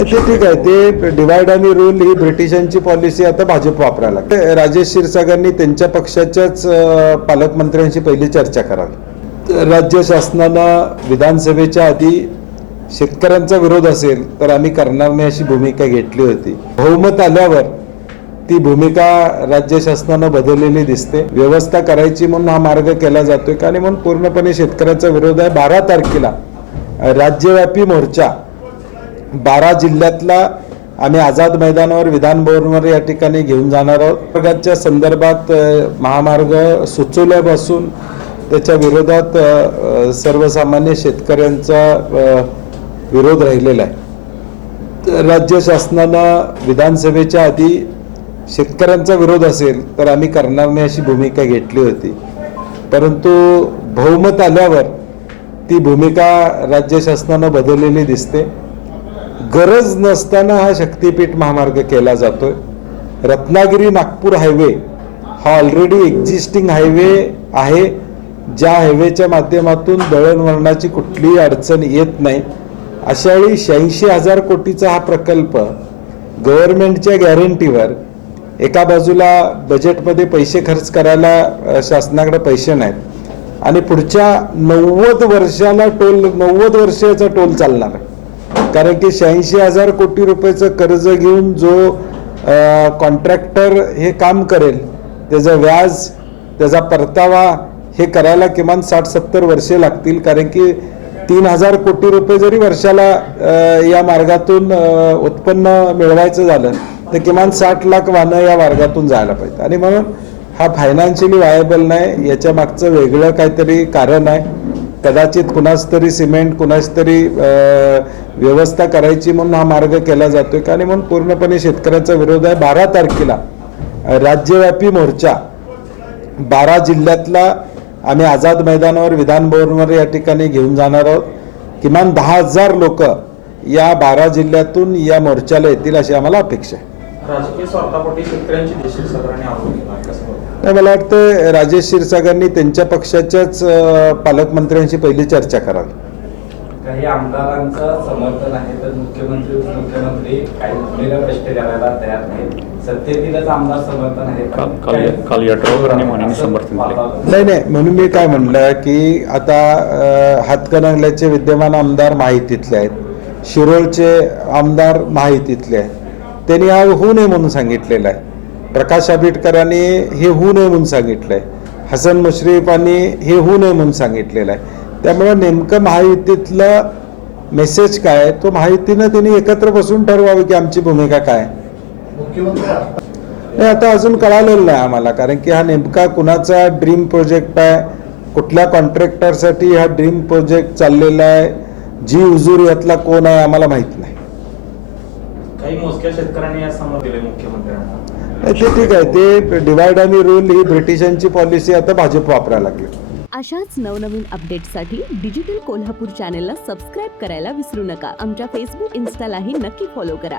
ते ठीक आहे. ते डिवाइड आणि रूल ही ब्रिटिशांची पॉलिसी आता भाजप वापरायला लागते राजेश क्षीरसागरांनी त्यांच्या पक्षाच्याच पालकमंत्र्यांशी पहिली चर्चा करावी. राज्य शासनानं विधानसभेच्या आधी शेतकऱ्यांचा विरोध असेल तर आम्ही करणार नाही अशी भूमिका घेतली होती. बहुमत आल्यावर ती भूमिका राज्य शासनानं बदललेली दिसते. व्यवस्था करायची म्हणून हा मार्ग केला जातोय. का आणि म्हणून पूर्णपणे शेतकऱ्याचा विरोध आहे. बारा तारखेला राज्यव्यापी मोर्चा बारा जिल्ह्यातला आम्ही आझाद मैदानावर विधान भवनवर या ठिकाणी घेऊन जाणार आहोत. मार्गाच्या संदर्भात महामार्ग सुचवल्यापासून त्याच्या विरोधात सर्वसामान्य शेतकऱ्यांचा विरोध राहिलेला आहे. राज्य शासनानं विधानसभेच्या आधी शेतकऱ्यांचा विरोध असेल तर आम्ही करणार नाही अशी भूमिका घेतली होती. परंतु बहुमत आल्यावर ती भूमिका राज्य शासनानं बदललेली दिसते. गरज नसताना हा शक्तीपीठ महामार्ग केला जातोय. रत्नागिरी नागपूर हायवे हा ऑलरेडी एक्झिस्टिंग हायवे आहे. ज्या हायवेच्या माध्यमातून दळणवळणाची कुठलीही अडचण येत नाही. अशा वेळी शहाऐंशी हजार कोटीचा हा प्रकल्प गव्हर्नमेंटच्या गॅरंटीवर एका बाजूला बजेटमध्ये पैसे खर्च करायला शासनाकडे पैसे नाहीत. आणि पुढच्या नव्वद वर्षाला टोल नव्वद वर्षाचा टोल चालणार आहे. कारण की शहाऐंशी हजार कोटी रुपयाचं कर्ज घेऊन जो कॉन्ट्रॅक्टर हे काम करेल त्याचं व्याज त्याचा परतावा हे करायला किमान साठ सत्तर वर्षे लागतील. कारण की तीन हजार कोटी रुपये जरी वर्षाला या मार्गातून उत्पन्न मिळवायचं झालं तर किमान साठ लाख वाहनं या मार्गातून जायला पाहिजे आणि म्हणून हा फायनान्शियली वायबल नाही याच्या मागचं वेगळं काहीतरी कारण आहे. कदाचित कुणाच तरी सिमेंट कुणाच तरी व्यवस्था करायची म्हणून हा मार्ग केला जातोय. का आणि म्हणून पूर्णपणे शेतकऱ्याचा विरोध आहे. बारा तारखेला राज्यव्यापी मोर्चा बारा जिल्ह्यातला आम्ही आझाद मैदानावर विधान भवनवर या ठिकाणी घेऊन जाणार आहोत. किमान दहा हजार लोक या बारा जिल्ह्यातून या मोर्चाला येतील अशी आम्हाला अपेक्षा आहे. राजकीय स्वार्थापोटी शेतकऱ्यांची मला वाटतं राजेश क्षीरसागरांनी त्यांच्या पक्षाच्याच पालकमंत्र्यांशी पहिली चर्चा करावी. काही आमदारांचं समर्थन आहे तर मुख्यमंत्री उपमुख्यमंत्री काही भूमिका स्पष्ट करायला तयार नाहीत. सत्तेतीलच आमदार समर्थन आहे काल समर्थन नाही नाही म्हणून मी काय म्हणलं की आता हातकणंगल्याचे विद्यमान आमदार माहितीतले आहेत. शिरोळचे आमदार माहितीतले आहेत. त्यांनी हा होऊ नये म्हणून सांगितलेलं आहे. प्रकाश आंबेडकरांनी हे होऊ नये म्हणून सांगितलं आहे हसन मुश्रीफांनी हे होऊ नये म्हणून सांगितलेलं आहे. त्यामुळे नेमकं महायुतीतलं मेसेज काय आहे, तो महायुतीनं त्यांनी एकत्र बसून ठरवावी की आमची भूमिका काय. नाही आता अजून कळालेलं नाही आम्हाला कारण की हा नेमका कुणाचा ड्रीम प्रोजेक्ट आहे? कुठल्या कॉन्ट्रॅक्टरसाठी हा ड्रीम प्रोजेक्ट चाललेला आहे? जी उजूर यातला कोण आहे आम्हाला माहीत नाही. काही मोजक्या शेतकऱ्यांनी या समोर दिले मुख्यमंत्र्यांना. ते ठीक आहे. ते डिवाइड आणि रूल ही ब्रिटिशांची पॉलिसी आता भाजप वापरायला लागली. अशाच नवनवीन अपडेट्ससाठी डिजिटल कोल्हापूर चॅनेलला सबस्क्राईब करायला विसरू नका. आमच्या फेसबुक इन्स्टालाही नक्की फॉलो करा.